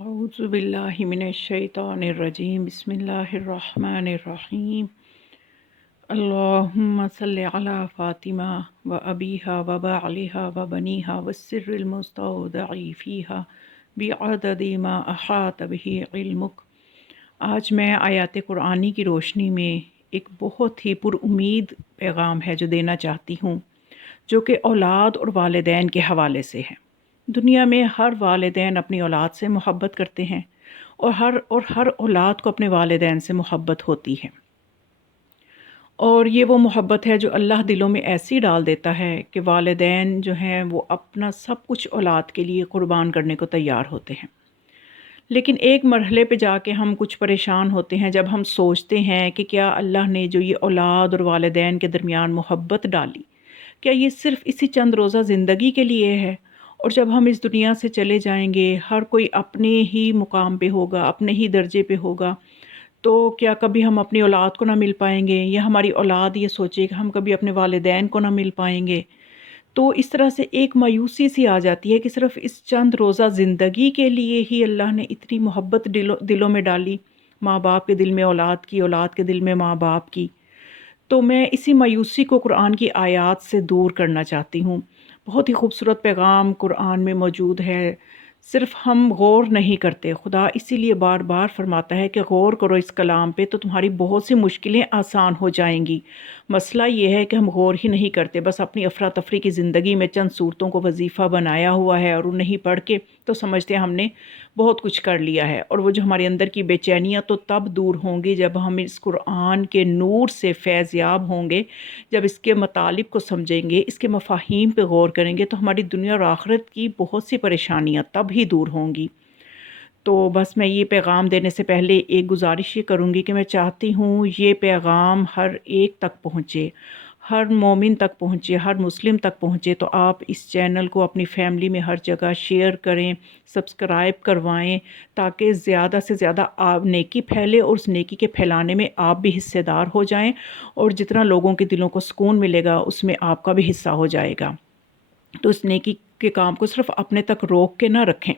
اعوذ باللہ من الشیطان الرجیم بسم اللہ الرحمن الرحیم اللہم صلی علی فاطمہ و ابیہا و بعلہا و بنیہا والسر المستودع فیہا بعدد ما احاط بہ علمک۔ آج میں آیات قرآنی کی روشنی میں ایک بہت ہی پر امید پیغام ہے جو دینا چاہتی ہوں، جو کہ اولاد اور والدین کے حوالے سے ہے۔ دنیا میں ہر والدین اپنی اولاد سے محبت کرتے ہیں اور ہر اولاد کو اپنے والدین سے محبت ہوتی ہے، اور یہ وہ محبت ہے جو اللہ دلوں میں ایسی ڈال دیتا ہے کہ والدین جو ہیں وہ اپنا سب کچھ اولاد کے لیے قربان کرنے کو تیار ہوتے ہیں۔ لیکن ایک مرحلے پہ جا کے ہم کچھ پریشان ہوتے ہیں جب ہم سوچتے ہیں کہ کیا اللہ نے جو یہ اولاد اور والدین کے درمیان محبت ڈالی، کیا یہ صرف اسی چند روزہ زندگی کے لیے ہے؟ اور جب ہم اس دنیا سے چلے جائیں گے، ہر کوئی اپنے ہی مقام پہ ہوگا، اپنے ہی درجے پہ ہوگا، تو کیا کبھی ہم اپنی اولاد کو نہ مل پائیں گے، یا ہماری اولاد یہ سوچے کہ ہم کبھی اپنے والدین کو نہ مل پائیں گے؟ تو اس طرح سے ایک مایوسی سی آ جاتی ہے کہ صرف اس چند روزہ زندگی کے لیے ہی اللہ نے اتنی محبت دلوں میں ڈالی، ماں باپ کے دل میں اولاد کی، اولاد کے دل میں ماں باپ کی۔ تو میں اسی مایوسی کو قرآن کی آیات سے دور کرنا چاہتی ہوں۔ بہت ہی خوبصورت پیغام قرآن میں موجود ہے، صرف ہم غور نہیں کرتے۔ خدا اسی لیے بار بار فرماتا ہے کہ غور کرو اس کلام پہ تو تمہاری بہت سی مشکلیں آسان ہو جائیں گی۔ مسئلہ یہ ہے کہ ہم غور ہی نہیں کرتے، بس اپنی افراتفری کی زندگی میں چند صورتوں کو وظیفہ بنایا ہوا ہے اور انہیں پڑھ کے تو سمجھتے ہیں ہم نے بہت کچھ کر لیا ہے۔ اور وہ جو ہمارے اندر کی بے چینیاں تو تب دور ہوں گی جب ہم اس قرآن کے نور سے فیض یاب ہوں گے، جب اس کے مطالب کو سمجھیں گے، اس کے مفاہیم پہ غور کریں گے، تو ہماری دنیا اور آخرت کی بہت سی پریشانیاں تب ہی دور ہوں گی۔ تو بس میں یہ پیغام دینے سے پہلے ایک گزارش یہ کروں گی کہ میں چاہتی ہوں یہ پیغام ہر ایک تک پہنچے، ہر مومن تک پہنچے، ہر مسلم تک پہنچے۔ تو آپ اس چینل کو اپنی فیملی میں ہر جگہ شیئر کریں، سبسکرائب کروائیں، تاکہ زیادہ سے زیادہ آپ نیکی پھیلے اور اس نیکی کے پھیلانے میں آپ بھی حصے دار ہو جائیں، اور جتنا لوگوں کے دلوں کو سکون ملے گا اس میں آپ کا بھی حصہ ہو جائے گا۔ تو اس نیکی کے کام کو صرف اپنے تک روک کے نہ رکھیں،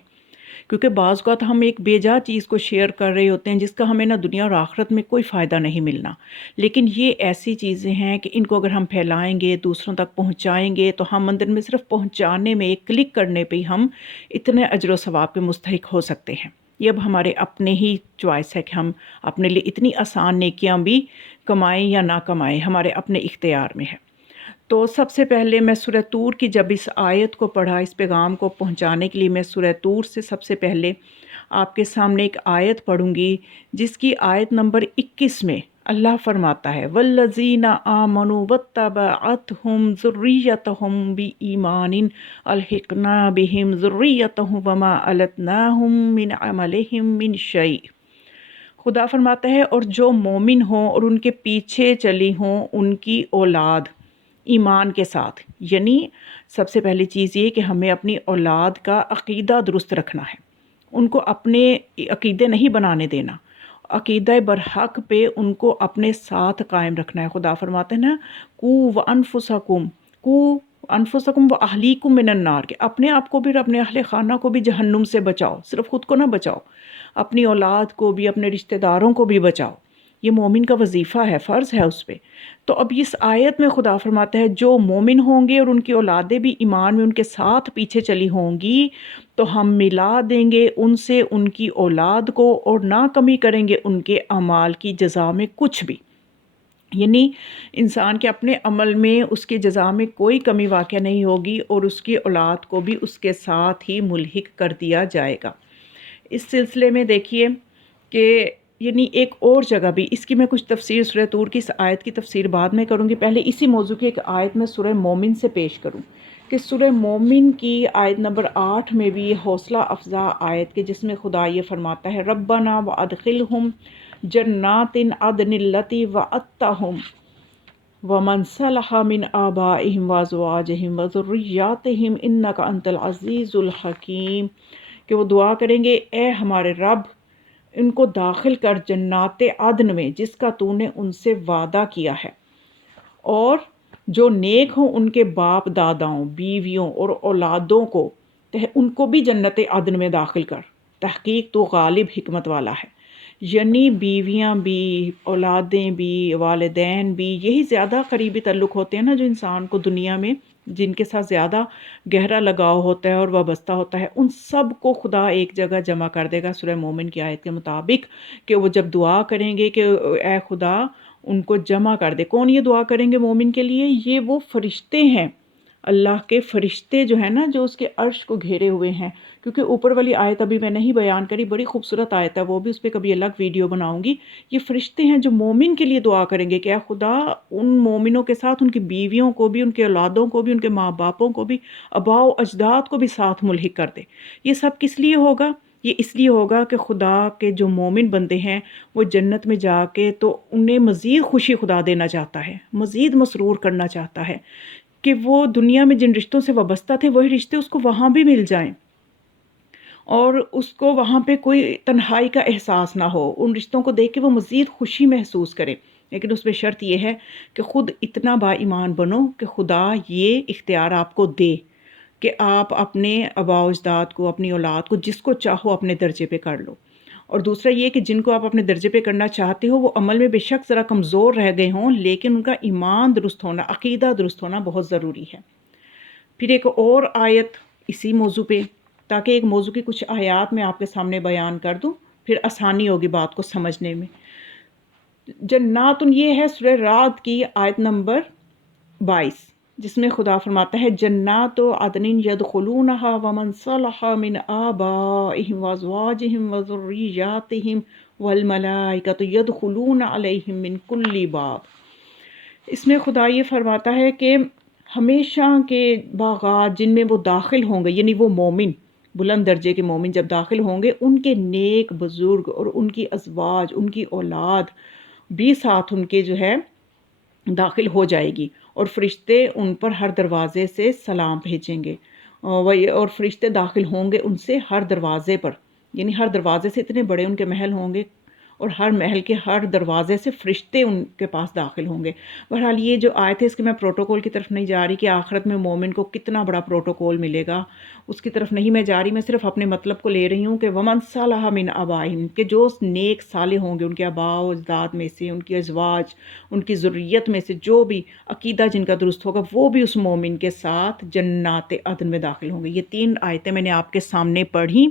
کیونکہ بعض اوقات ہم ایک بے جا چیز کو شیئر کر رہے ہوتے ہیں جس کا ہمیں نہ دنیا اور آخرت میں کوئی فائدہ نہیں ملنا، لیکن یہ ایسی چیزیں ہیں کہ ان کو اگر ہم پھیلائیں گے، دوسروں تک پہنچائیں گے، تو ہم اندر میں صرف پہنچانے میں، ایک کلک کرنے پہ ہی ہم اتنے اجر و ثواب کے مستحق ہو سکتے ہیں۔ یہ اب ہمارے اپنے ہی چوائس ہے کہ ہم اپنے لیے اتنی آسان نیکیاں بھی کمائیں یا نہ کمائیں، ہمارے اپنے اختیار میں ہے۔ تو سب سے پہلے میں سورہ طور کی جب اس آیت کو پڑھا، اس پیغام کو پہنچانے کے لیے میں سورہ طور سے سب سے پہلے آپ کے سامنے ایک آیت پڑھوں گی، جس کی آیت نمبر 21 میں اللہ فرماتا ہے وَالَّذِينَ آمَنُوا وَاتَّبَعَتْهُمْ ذُرِّيَّتُهُمْ بِإِيمَانٍ أَلْحِقْنَا بِهِمْ ذُرِّيَّتَهُمْ وَمَا أَلَتْنَاهُمْ مِنْ عَمَلِهِمْ مِنْ شَيْءٍ۔ خدا فرماتا ہے اور جو مومن ہوں اور ان کے پیچھے چلی ہوں ان کی اولاد ایمان کے ساتھ، یعنی سب سے پہلی چیز یہ کہ ہمیں اپنی اولاد کا عقیدہ درست رکھنا ہے، ان کو اپنے عقیدے نہیں بنانے دینا، عقیدہ برحق پہ ان کو اپنے ساتھ قائم رکھنا ہے۔ خدا فرماتے ہیں نا قُوا انفسکم و اہلیکم من النار، کہ اپنے آپ کو بھی اور اپنے اہل خانہ کو بھی جہنم سے بچاؤ، صرف خود کو نہ بچاؤ، اپنی اولاد کو بھی، اپنے رشتہ داروں کو بھی بچاؤ۔ یہ مومن کا وظیفہ ہے، فرض ہے اس پہ۔ تو اب اس آیت میں خدا فرماتا ہے جو مومن ہوں گے اور ان کی اولادیں بھی ایمان میں ان کے ساتھ پیچھے چلی ہوں گی، تو ہم ملا دیں گے ان سے ان کی اولاد کو، اور نہ کمی کریں گے ان کے اعمال کی جزا میں کچھ بھی۔ یعنی انسان کے اپنے عمل میں اس کی جزا میں کوئی کمی واقع نہیں ہوگی، اور اس کی اولاد کو بھی اس کے ساتھ ہی ملحق کر دیا جائے گا۔ اس سلسلے میں دیکھیے کہ یعنی ایک اور جگہ بھی اس کی میں کچھ تفسیر سورہ طور کی اس آیت کی تفسیر بعد میں کروں گی، پہلے اسی موضوع کی ایک آیت میں سورہ مومن سے پیش کروں کہ سورہ مومن کی آیت نمبر 8 میں بھی یہ حوصلہ افزا آیت کے جس میں خدا یہ فرماتا ہے ربنا وادخلہم جنات عدن التی وعدتہم ومن صلح من آبائہم وازواجہم وذریاتہم انک انت العزیز الحکیم، کہ وہ دعا کریں گے اے ہمارے رب ان کو داخل کر جنات عدن میں جس کا تو نے ان سے وعدہ کیا ہے، اور جو نیک ہوں ان کے باپ داداؤں، بیویوں اور اولادوں کو ان کو بھی جنت عدن میں داخل کر۔ تحقیق تو غالب حکمت والا ہے۔ یعنی بیویاں بھی، اولادیں بھی، والدین بھی، یہی زیادہ قریبی تعلق ہوتے ہیں نا جو انسان کو دنیا میں جن کے ساتھ زیادہ گہرا لگاؤ ہوتا ہے اور وابستہ ہوتا ہے، ان سب کو خدا ایک جگہ جمع کر دے گا سورہ مومن کی آیت کے مطابق، کہ وہ جب دعا کریں گے کہ اے خدا ان کو جمع کر دے۔ کون یہ دعا کریں گے مومن کے لیے؟ یہ وہ فرشتے ہیں، اللہ کے فرشتے جو ہیں نا، جو اس کے عرش کو گھیرے ہوئے ہیں۔ کیونکہ اوپر والی آیت ابھی میں نہیں بیان کری، بڑی خوبصورت آیت ہے، وہ بھی اس پہ کبھی الگ ویڈیو بناؤں گی۔ یہ فرشتے ہیں جو مومن کے لیے دعا کریں گے کہ اے خدا ان مومنوں کے ساتھ ان کی بیویوں کو بھی، ان کے اولادوں کو بھی، ان کے ماں باپوں کو بھی، آباء و اجداد کو بھی ساتھ ملحق کر دے۔ یہ سب کس لیے ہوگا؟ یہ اس لیے ہوگا کہ خدا کے جو مومن بندے ہیں وہ جنت میں جا کے تو انہیں مزید خوشی خدا دینا چاہتا ہے، مزید مسرور کرنا چاہتا ہے کہ وہ دنیا میں جن رشتوں سے وابستہ تھے وہی رشتے اس کو وہاں بھی مل جائیں، اور اس کو وہاں پہ کوئی تنہائی کا احساس نہ ہو، ان رشتوں کو دیکھ کے وہ مزید خوشی محسوس کرے۔ لیکن اس پہ شرط یہ ہے کہ خود اتنا با ایمان بنو کہ خدا یہ اختیار آپ کو دے کہ آپ اپنے آباء و اجداد کو، اپنی اولاد کو، جس کو چاہو اپنے درجے پہ کر لو۔ اور دوسرا یہ کہ جن کو آپ اپنے درجے پہ کرنا چاہتے ہو وہ عمل میں بے شک ذرا کمزور رہ گئے ہوں، لیکن ان کا ایمان درست ہونا، عقیدہ درست ہونا بہت ضروری ہے۔ پھر ایک اور آیت اسی موضوع پہ، تاکہ ایک موضوع کی کچھ آیات میں آپ کے سامنے بیان کر دوں، پھر آسانی ہوگی بات کو سمجھنے میں۔ جنات، یہ ہے سورہ رعد کی آیت نمبر 22، جس میں خدا فرماتا ہے جنات عدن یدخلونہا ومن صلح من آبائہم وازواجہم وذریاتہم والملائکۃ یدخلون علیہم من کل باب۔ اس میں خدا یہ فرماتا ہے کہ ہمیشہ کے باغات جن میں وہ داخل ہوں گے، یعنی وہ مومن، بلند درجے کے مومن جب داخل ہوں گے، ان کے نیک بزرگ اور ان کی ازواج، ان کی اولاد بھی ساتھ ان کے جو ہے داخل ہو جائے گی، اور فرشتے ان پر ہر دروازے سے سلام بھیجیں گے، اور فرشتے داخل ہوں گے ان سے ہر دروازے پر، یعنی ہر دروازے سے، اتنے بڑے ان کے محل ہوں گے، اور ہر محل کے ہر دروازے سے فرشتے ان کے پاس داخل ہوں گے۔ بہرحال یہ جو آیت ہے اس کے میں پروٹوکول کی طرف نہیں جا رہی کہ آخرت میں مومن کو کتنا بڑا پروٹوکول ملے گا، اس کی طرف نہیں میں جا رہی، میں صرف اپنے مطلب کو لے رہی ہوں کہ ومن صلح من آبائہم، کہ جو نیک صالح ہوں گے ان کے آباء و اجداد میں سے، ان کی ازواج، ان کی ذریت میں سے، جو بھی عقیدہ جن کا درست ہوگا وہ بھی اس مومن کے ساتھ جنات عدن میں داخل ہوں گے۔ یہ 3 آیتیں میں نے آپ کے سامنے پڑھی،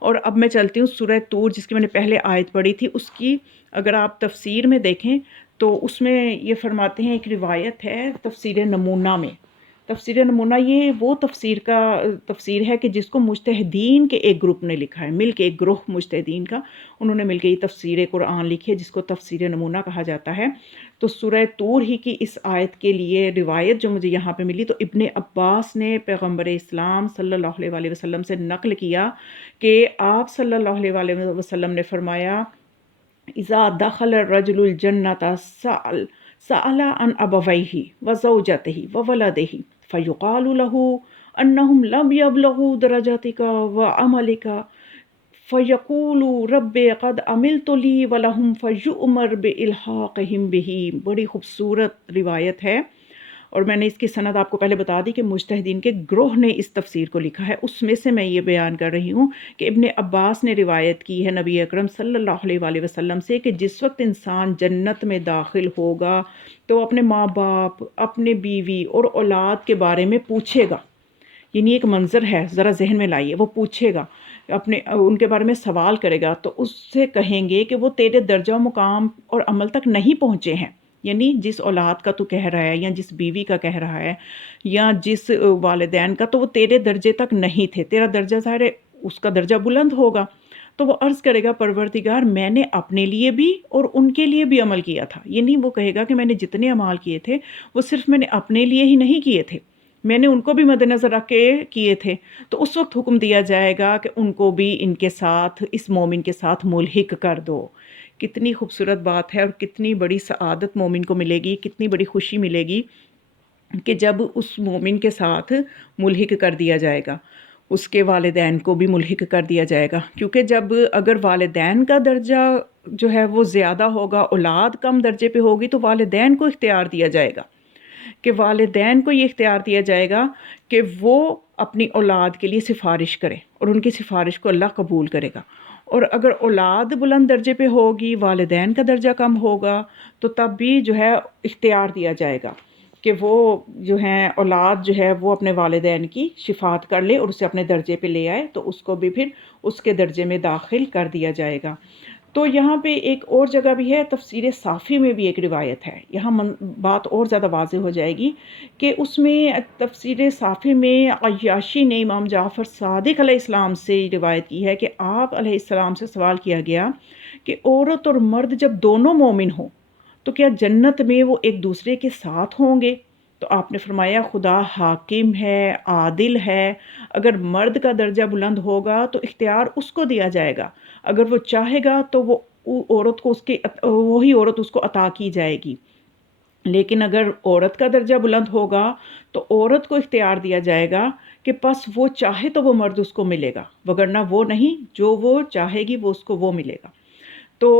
اور اب میں چلتی ہوں سورہ طور، جس کی میں نے پہلے آیت پڑھی تھی، اس کی اگر آپ تفسیر میں دیکھیں تو اس میں یہ فرماتے ہیں، ایک روایت ہے تفسیر نمونہ میں، تفسیر نمونہ یہ وہ تفسیر ہے کہ جس کو مجتہدین کے ایک گروپ نے لکھا ہے، مل کے ایک گروہ مجتہدین کا، انہوں نے مل کے یہ تفسیر قرآن لکھی ہے جس کو تفسیر نمونہ کہا جاتا ہے۔ تو سورہ طور ہی کی اس آیت کے لیے روایت جو مجھے یہاں پہ ملی، تو ابن عباس نے پیغمبر اسلام صلی اللہ علیہ وسلم سے نقل کیا کہ آپ صلی اللہ علیہ وسلم نے فرمایا اذا دخل الرجل الجنة سأل عن أبويه وزوجته وولده فيقال له أنهم لم يبلغوا درجتك وعملك فيقول رب قد عملت لي ولهم فيؤمر بإلحاقهم به۔ بڑی خوبصورت روایت ہے، اور میں نے اس کی سند آپ کو پہلے بتا دی کہ مجتہدین کے گروہ نے اس تفسیر کو لکھا ہے، اس میں سے میں یہ بیان کر رہی ہوں کہ ابن عباس نے روایت کی ہے نبی اکرم صلی اللہ علیہ وسلم سے کہ جس وقت انسان جنت میں داخل ہوگا تو اپنے ماں باپ، اپنے بیوی اور اولاد کے بارے میں پوچھے گا، یعنی ایک منظر ہے، ذرا ذہن میں لائیے، وہ پوچھے گا، ان کے بارے میں سوال کرے گا، تو اس سے کہیں گے کہ وہ تیرے درجہ مقام اور عمل تک نہیں پہنچے ہیں، یعنی جس اولاد کا تو کہہ رہا ہے، یا جس بیوی کا کہہ رہا ہے، یا جس والدین کا، تو وہ تیرے درجے تک نہیں تھے، تیرا درجہ ظاہر ہے اس کا درجہ بلند ہوگا۔ تو وہ عرض کرے گا پروردگار میں نے اپنے لیے بھی اور ان کے لیے بھی عمل کیا تھا، یعنی وہ کہے گا کہ میں نے جتنے اعمال کیے تھے وہ صرف میں نے اپنے لیے ہی نہیں کیے تھے، میں نے ان کو بھی مد نظر رکھ کے کیے تھے۔ تو اس وقت حکم دیا جائے گا کہ ان کو بھی ان کے ساتھ، اس مومن کے ساتھ ملحق کر دو۔ کتنی خوبصورت بات ہے، اور کتنی بڑی سعادت مومن کو ملے گی، کتنی بڑی خوشی ملے گی کہ جب اس مومن کے ساتھ ملحق کر دیا جائے گا، اس کے والدین کو بھی ملحق کر دیا جائے گا، کیونکہ جب اگر والدین کا درجہ جو ہے وہ زیادہ ہوگا، اولاد کم درجے پہ ہوگی، تو والدین کو اختیار دیا جائے گا کہ والدین کو یہ اختیار دیا جائے گا کہ وہ اپنی اولاد کے لیے سفارش کریں اور ان کی سفارش کو اللہ قبول کرے گا. اور اگر اولاد بلند درجے پہ ہوگی، والدین کا درجہ کم ہوگا، تو تب بھی جو ہے اختیار دیا جائے گا کہ وہ جو ہیں اولاد جو ہے وہ اپنے والدین کی شفاعت کر لے اور اسے اپنے درجے پہ لے آئے، تو اس کو بھی پھر اس کے درجے میں داخل کر دیا جائے گا. تو یہاں پہ ایک اور جگہ بھی ہے، تفسیر صافی میں بھی ایک روایت ہے، یہاں بات اور زیادہ واضح ہو جائے گی کہ اس میں تفسیر صافی میں عیاشی نے امام جعفر صادق علیہ السلام سے روایت کی ہے کہ آپ علیہ السلام سے سوال کیا گیا کہ عورت اور مرد جب دونوں مومن ہوں تو کیا جنت میں وہ ایک دوسرے کے ساتھ ہوں گے؟ تو آپ نے فرمایا خدا حاکم ہے، عادل ہے، اگر مرد کا درجہ بلند ہوگا تو اختیار اس کو دیا جائے گا، اگر وہ چاہے گا تو عورت کو وہی عورت اس کو عطا کی جائے گی. لیکن اگر عورت کا درجہ بلند ہوگا تو عورت کو اختیار دیا جائے گا کہ پس وہ چاہے تو وہ مرد اس کو ملے گا، وگرنہ وہ نہیں، جو وہ چاہے گی وہ اس کو وہ ملے گا. تو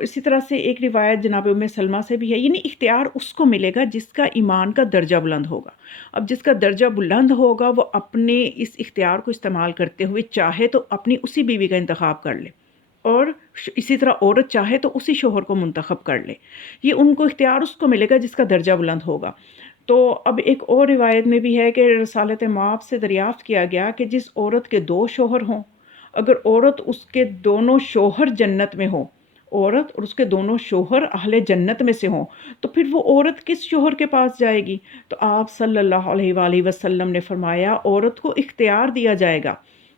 اسی طرح سے ایک روایت جناب ام سلمہ سے بھی ہے، یعنی اختیار اس کو ملے گا جس کا ایمان کا درجہ بلند ہوگا. اب جس کا درجہ بلند ہوگا وہ اپنے اس اختیار کو استعمال کرتے ہوئے چاہے تو اپنی اسی بیوی کا انتخاب کر لے، اور اسی طرح عورت چاہے تو اسی شوہر کو منتخب کر لے. یہ ان کو اختیار اس کو ملے گا جس کا درجہ بلند ہوگا. تو اب ایک اور روایت میں بھی ہے کہ رسالت مآب سے دریافت کیا گیا کہ جس عورت کے 2 شوہر ہوں، اگر عورت اس کے دونوں شوہر جنت میں ہوں، عورت اور اس کے دونوں شوہر اہل جنت میں سے ہوں، تو پھر وہ عورت کس شوہر کے پاس جائے گی؟ تو آپ صلی اللہ علیہ وآلہ وسلم نے فرمایا عورت کو اختیار دیا جائے گا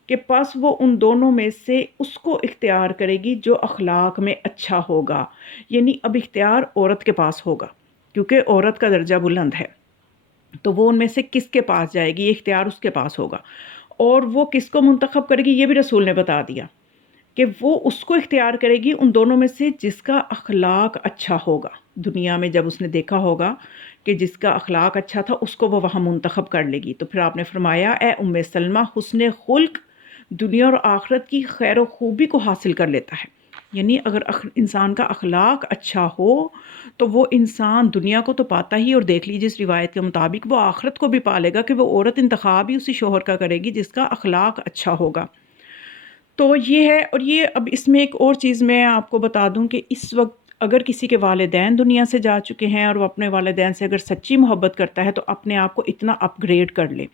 کہ پس وہ ان دونوں میں سے اس کو اختیار کرے گی جو اخلاق میں اچھا ہوگا. یعنی اب اختیار عورت کے پاس ہوگا کیونکہ عورت کا درجہ بلند ہے، تو وہ ان میں سے کس کے پاس جائے گی، یہ اختیار اس کے پاس ہوگا. اور وہ کس کو منتخب کرے گی یہ بھی رسول نے بتا دیا کہ وہ اس کو اختیار کرے گی ان دونوں میں سے جس کا اخلاق اچھا ہوگا. دنیا میں جب اس نے دیکھا ہوگا کہ جس کا اخلاق اچھا تھا اس کو وہ وہاں منتخب کر لے گی. تو پھر آپ نے فرمایا اے ام سلمہ، حسن خلق دنیا اور آخرت کی خیر و خوبی کو حاصل کر لیتا ہے. یعنی اگر انسان کا اخلاق اچھا ہو تو وہ انسان دنیا کو تو پاتا ہی، اور دیکھ لیجیے اس روایت کے مطابق وہ آخرت کو بھی پالے گا کہ وہ عورت انتخاب ہی اسی شوہر کا کرے گی جس کا اخلاق اچھا ہوگا. تو یہ ہے. اور یہ اب اس میں ایک اور چیز میں آپ کو بتا دوں کہ اس وقت اگر کسی کے والدین دنیا سے جا چکے ہیں اور وہ اپنے والدین سے اگر سچی محبت کرتا ہے تو اپنے آپ کو اتنا اپ گریڈ کر لے،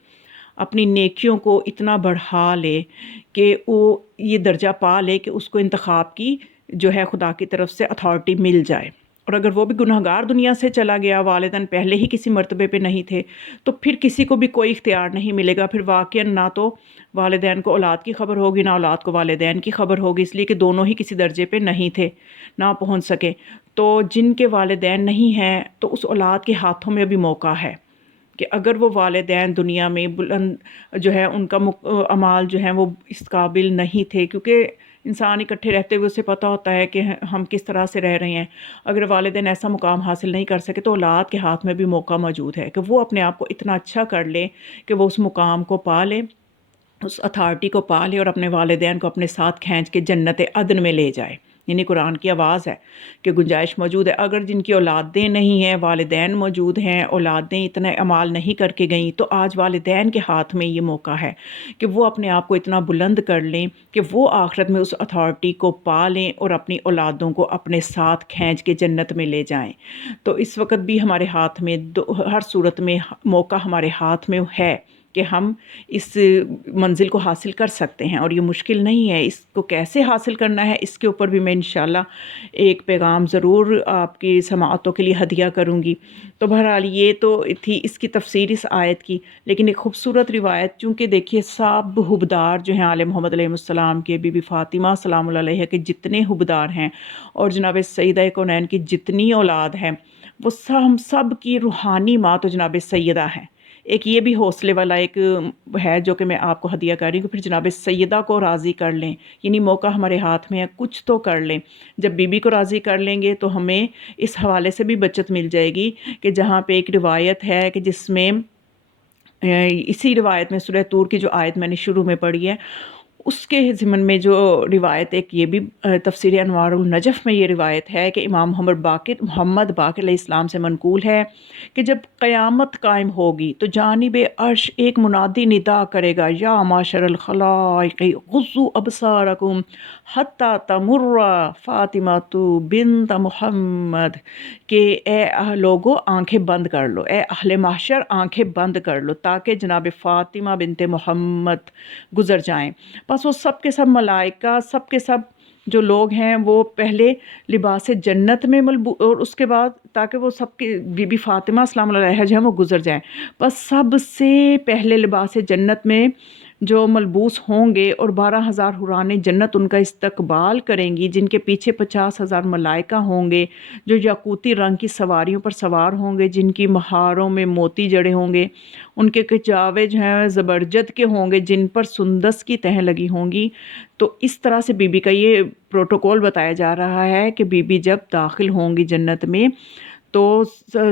اپنی نیکیوں کو اتنا بڑھا لے کہ وہ یہ درجہ پا لے کہ اس کو انتخاب کی جو ہے خدا کی طرف سے اتھارٹی مل جائے. اور اگر وہ بھی گناہگار دنیا سے چلا گیا، والدین پہلے ہی کسی مرتبے پہ نہیں تھے، تو پھر کسی کو بھی کوئی اختیار نہیں ملے گا. پھر واقعاً نہ تو والدین کو اولاد کی خبر ہوگی، نہ اولاد کو والدین کی خبر ہوگی، اس لیے کہ دونوں ہی کسی درجے پہ نہیں تھے، نہ پہنچ سکے. تو جن کے والدین نہیں ہیں تو اس اولاد کے ہاتھوں میں ابھی موقع ہے کہ اگر وہ والدین دنیا میں بلند جو ہے ان کا اعمال جو ہیں وہ اس قابل نہیں تھے، کیونکہ انسان اکٹھے رہتے ہوئے اسے پتہ ہوتا ہے کہ ہم کس طرح سے رہ رہے ہیں. اگر والدین ایسا مقام حاصل نہیں کر سکے تو اولاد کے ہاتھ میں بھی موقع موجود ہے کہ وہ اپنے آپ کو اتنا اچھا کر لے کہ وہ اس مقام کو پا لے، اس اتھارٹی کو پا لے اور اپنے والدین کو اپنے ساتھ کھینچ کے جنت عدن میں لے جائے. یعنی قرآن کی آواز ہے کہ گنجائش موجود ہے. اگر جن کی اولادیں نہیں ہیں، والدین موجود ہیں، اولادیں اتنے اعمال نہیں کر کے گئیں، تو آج والدین کے ہاتھ میں یہ موقع ہے کہ وہ اپنے آپ کو اتنا بلند کر لیں کہ وہ آخرت میں اس اتھارٹی کو پا لیں اور اپنی اولادوں کو اپنے ساتھ کھینچ کے جنت میں لے جائیں. تو اس وقت بھی ہمارے ہاتھ میں ہر صورت میں موقع ہمارے ہاتھ میں ہے کہ ہم اس منزل کو حاصل کر سکتے ہیں، اور یہ مشکل نہیں ہے. اس کو کیسے حاصل کرنا ہے اس کے اوپر بھی میں انشاءاللہ ایک پیغام ضرور آپ کی سماعتوں کے لیے ہدیہ کروں گی. تو بہرحال یہ تو تھی اس کی تفسیر اس آیت کی. لیکن ایک خوبصورت روایت، چونکہ دیکھیے سب حبدار جو ہیں آل محمد علیہ السلام کے، بی بی فاطمہ سلام اللہ علیہ کے جتنے حبدار ہیں، اور جناب سیدہ کونین کی جتنی اولاد ہیں، وہ ہم سب کی روحانی ماں تو جناب سیدہ ہیں. ایک یہ بھی حوصلے والا ایک ہے جو کہ میں آپ کو ہدیہ کر رہی ہوں کہ پھر جناب سیدہ کو راضی کر لیں. یعنی موقع ہمارے ہاتھ میں ہے، کچھ تو کر لیں. جب بی بی کو راضی کر لیں گے تو ہمیں اس حوالے سے بھی بچت مل جائے گی کہ جہاں پہ ایک روایت ہے کہ جس میں اسی روایت میں سورہ طور کی جو آیت میں نے شروع میں پڑھی ہے، اس کے ضمن میں جو روایت ایک یہ بھی تفسیر انوار النجف میں یہ روایت ہے کہ امام محمد باقر علیہ السلام سے منقول ہے کہ جب قیامت قائم ہوگی تو جانب عرش ایک منادی ندا کرے گا، یا معاشر الخلائق غضوا ابصارکم حتی تمر فاطمہ بنت محمد، کہ اے لوگو آنکھیں بند کر لو، اے اہل محشر آنکھیں بند کر لو تاکہ جناب فاطمہ بنت محمد گزر جائیں۔ بس وہ سب کے سب ملائکہ، سب کے سب جو لوگ ہیں وہ پہلے لباس جنت میں اور اس کے بعد تاکہ وہ سب کے بی بی فاطمہ السلام علیہا جو ہیں وہ گزر جائیں، بس سب سے پہلے لباس جنت میں جو ملبوس ہوں گے، اور 12,000 حوران جنت ان کا استقبال کریں گی، جن کے پیچھے 50,000 ملائکہ ہوں گے جو یاقوتی رنگ کی سواریوں پر سوار ہوں گے، جن کی مہاروں میں موتی جڑے ہوں گے، ان کے کچاوے جو ہیں زبرجد کے ہوں گے، جن پر سندس کی تہیں لگی ہوں گی۔ تو اس طرح سے بی بی کا یہ پروٹوکول بتایا جا رہا ہے کہ بی بی جب داخل ہوں گی جنت میں تو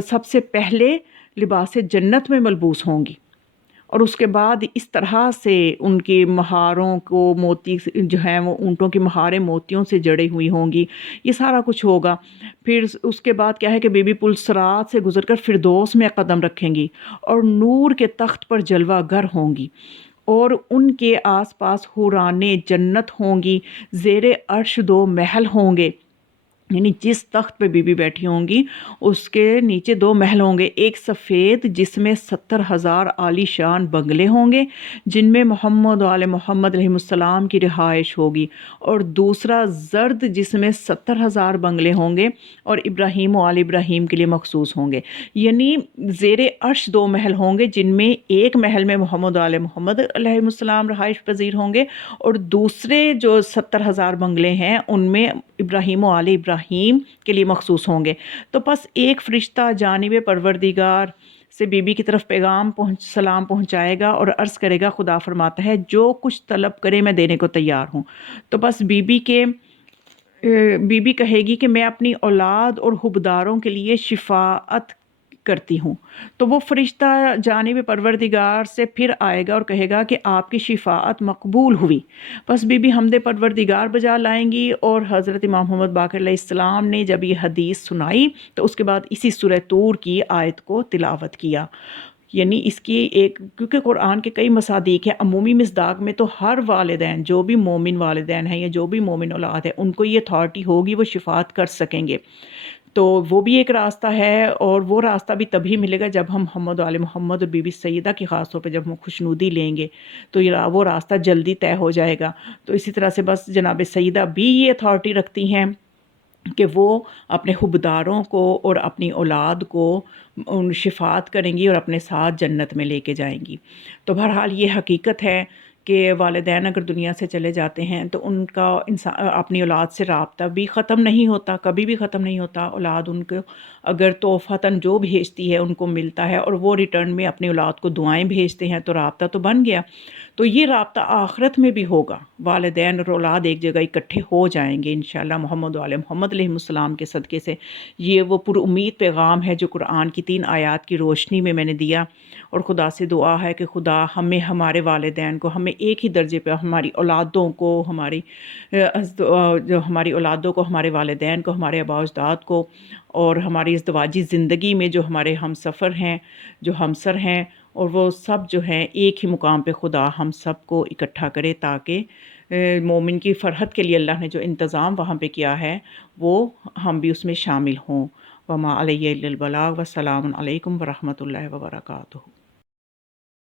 سب سے پہلے لباس جنت میں ملبوس ہوں گی، اور اس کے بعد اس طرح سے ان کی مہاروں کو موتی جو ہیں وہ اونٹوں کی مہاریں موتیوں سے جڑی ہوئی ہوں گی، یہ سارا کچھ ہوگا۔ پھر اس کے بعد کیا ہے کہ بی بی پل صراط سے گزر کر فردوس میں قدم رکھیں گی اور نور کے تخت پر جلوہ گر ہوں گی، اور ان کے آس پاس حوران جنت ہوں گی، زیر عرش 2 محل ہوں گے، یعنی جس تخت پہ بی بی بیٹھی ہوں گی اس کے نیچے 2 محل ہوں گے، ایک سفید جس میں 70,000 عالی شان بنگلے ہوں گے جن میں محمد و آل محمد علیہ السلام کی رہائش ہوگی، اور دوسرا زرد جس میں 70,000 بنگلے ہوں گے اور ابراہیم و آل ابراہیم کے لیے مخصوص ہوں گے۔ یعنی زیر عرش 2 محل ہوں گے جن میں ایک محل میں محمد و آل محمد علیہ السلام رہائش پذیر ہوں گے، اور دوسرے جو 70,000 بنگلے ہیں ان میں ابراہیم و آل ابراہیم کے لیے مخصوص ہوں گے۔ تو پس ایک فرشتہ جانب پروردگار سے بی بی کی طرف سلام پہنچائے گا اور عرض کرے گا، خدا فرماتا ہے جو کچھ طلب کرے میں دینے کو تیار ہوں۔ تو بس بی بی کہے گی کہ میں اپنی اولاد اور حبداروں کے لیے شفاعت کرتی ہوں، تو وہ فرشتہ جانب پروردگار سے پھر آئے گا اور کہے گا کہ آپ کی شفاعت مقبول ہوئی۔ بس بی بی حمد پروردگار بجا لائیں گی، اور حضرت امام محمد باقر علیہ السلام نے جب یہ حدیث سنائی تو اس کے بعد اسی سورہ طور کی آیت کو تلاوت کیا۔ یعنی اس کی ایک، کیونکہ قرآن کے کئی مصادیق ہیں، عمومی مصداق میں تو ہر والدین جو بھی مومن والدین ہیں یا جو بھی مومن اولاد ہے ان کو یہ اتھارٹی ہوگی، وہ شفاعت کر سکیں گے۔ تو وہ بھی ایک راستہ ہے، اور وہ راستہ بھی تبھی ملے گا جب ہم محمد و آل محمد اور بی بی سیدہ کی خاص طور پہ جب ہم خوشنودی لیں گے تو وہ راستہ جلدی طے ہو جائے گا۔ تو اسی طرح سے بس جناب سیدہ بھی یہ اتھارٹی رکھتی ہیں کہ وہ اپنے حبداروں کو اور اپنی اولاد کو ان شفاعت کریں گی اور اپنے ساتھ جنت میں لے کے جائیں گی۔ تو بہرحال یہ حقیقت ہے کہ والدین اگر دنیا سے چلے جاتے ہیں تو ان کا اپنی اولاد سے رابطہ بھی ختم نہیں ہوتا، کبھی بھی ختم نہیں ہوتا۔ اولاد ان کو اگر تحفتاً جو بھیجتی ہے ان کو ملتا ہے، اور وہ ریٹرن میں اپنی اولاد کو دعائیں بھیجتے ہیں، تو رابطہ تو بن گیا۔ تو یہ رابطہ آخرت میں بھی ہوگا، والدین اور اولاد ایک جگہ اکٹھے ہو جائیں گے انشاءاللہ محمد و آل محمد علیہ السلام کے صدقے سے۔ یہ وہ پر امید پیغام ہے جو قرآن کی 3 آیات کی روشنی میں نے دیا، اور خدا سے دعا ہے کہ خدا ہمیں، ہمارے والدین کو، ہمیں ایک ہی درجے پہ، ہماری اولادوں کو، ہماری اولادوں کو، ہمارے والدین کو، ہمارے آباء و اجداد کو، اور ہماری ازدواجی زندگی میں جو ہمارے ہم سفر ہیں، جو ہمسر ہیں، اور وہ سب جو ہیں ایک ہی مقام پہ خدا ہم سب کو اکٹھا کرے، تاکہ مومن کی فرحت کے لیے اللہ نے جو انتظام وہاں پہ کیا ہے وہ ہم بھی اس میں شامل ہوں۔ وما علیہ الا البلاغ، والسلام علیکم ورحمۃ اللہ وبرکاتہ۔